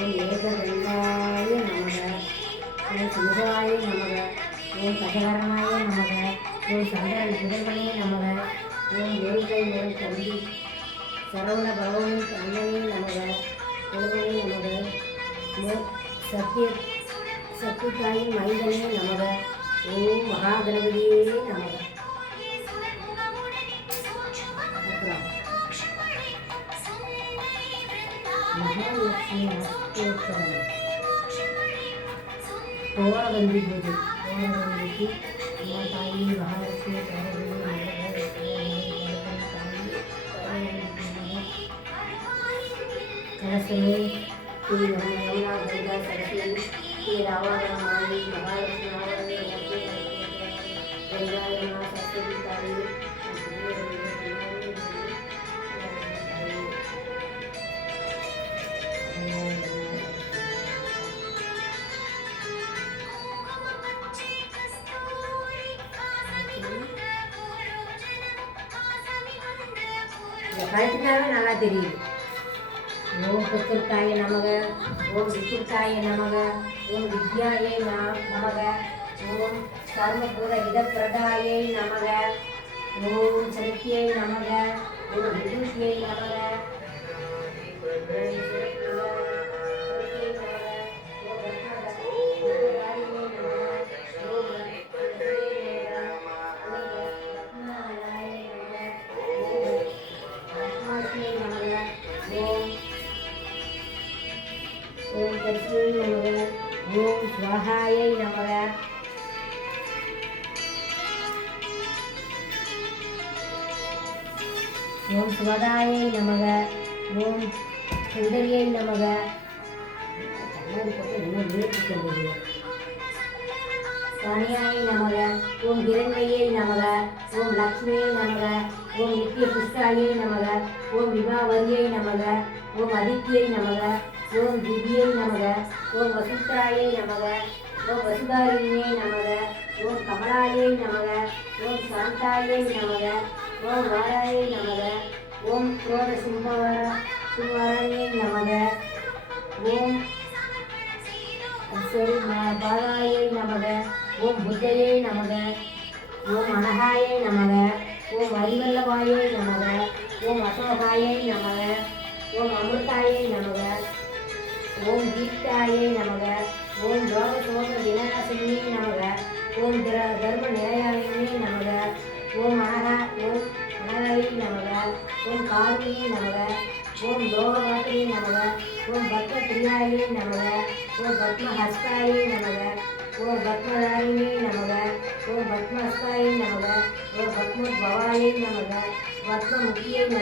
ஓம் ஏகதண்டாய நமக. ஓம் சுமுகாய நமக. ஓம் கஜகரணாய நமக. ஓம் சந்திரன் புதல்வனே நமக. ஓம் வேல்கை முறை தம்பி சரவண பகவனின் அண்ணனே நமக. குழுவனே நமக. சக்தித்தாயின் மைந்தனே நமக. ஓம் மகாகணபதியே நமக. மகாலட்சுமி அஷ்டோத்தரம் கோரவந்தி பூஜை. கோரவந்திக்கு அம்மா தாயி மகாலட்சுமி கலசமே ஸ்ரீ யமுனா கங்கா சரஸ்வதி ஸ்ரீ ராவாராமாயி மகாலட்சுமி கங்காயமா சரஸ்வதி தாயி கழுத்துனாவே நல்லா தெரியுது. ஓம் புத்திருக்காய நமக. ஓம் விசுத்தாய நமக. ஓம் வித்யாயை நமக. ஓம் கர்மபூத இதப்பிரதாயை நமக. ஓம் சக்தியை நமக. ஓம் விபூதியை நமக. ஓம் தஸ்மை நமக. ஓம் ஸ்வஹாயை நமக. ஓம் ஸ்வதாயை நமக. ஓம் சுந்தரியை நமக. கண்ணாடி போட்டு என்ன முயற்சி கொண்டது. காணியாயை நமக. ஓம் கிரண்மையை நமக. ஓம் லக்ஷ்மியை நமக. ஓம் நித்திய புஷ்டாயை நமக. ஓம் விபாவரியை நமக. ஓம் அதித்தியை நமக. ஓம் திவ்யை நமக. ஓம் வசுத்ராயை நமக. ஓம் வசுதாரிணியை நமக. ஓம் கமலாயை நமக. ஓம் சாந்தாயை நமக. ஓம் வாராயை நமக. ஓம் குரோத சும்மாரணியை நமக. ஓம் பாலாயை நமக. ஓம் புத்தையை நமக. ஓம் அனகாயை நமக. ஓம் அறிவல்லவாயை நமக. ஓம் அசோகாயை நமக. ஓம் அமிர்தாயை நமக. ஓம் தீப்தாயை நமக. ஓம் லோகசோக விநாசினி நமக. ஓம் தர்ம நிலையாயினி நமக. ஓம் அனகாயை நமக. ஓம் காரியை நமக. ஓம் லோகவாத்தியை நமக. ஓம் பத்ம பிரியாயை நமக. ஓம் பத்மஹஸ்தாயை நமக. ஓம் பத்மதாரிணியை நமக. ஓம் பத்மஹஸ்தாயை நமக. ஓம் பத்மோத்பவாயை நமக. பத்மமுகியை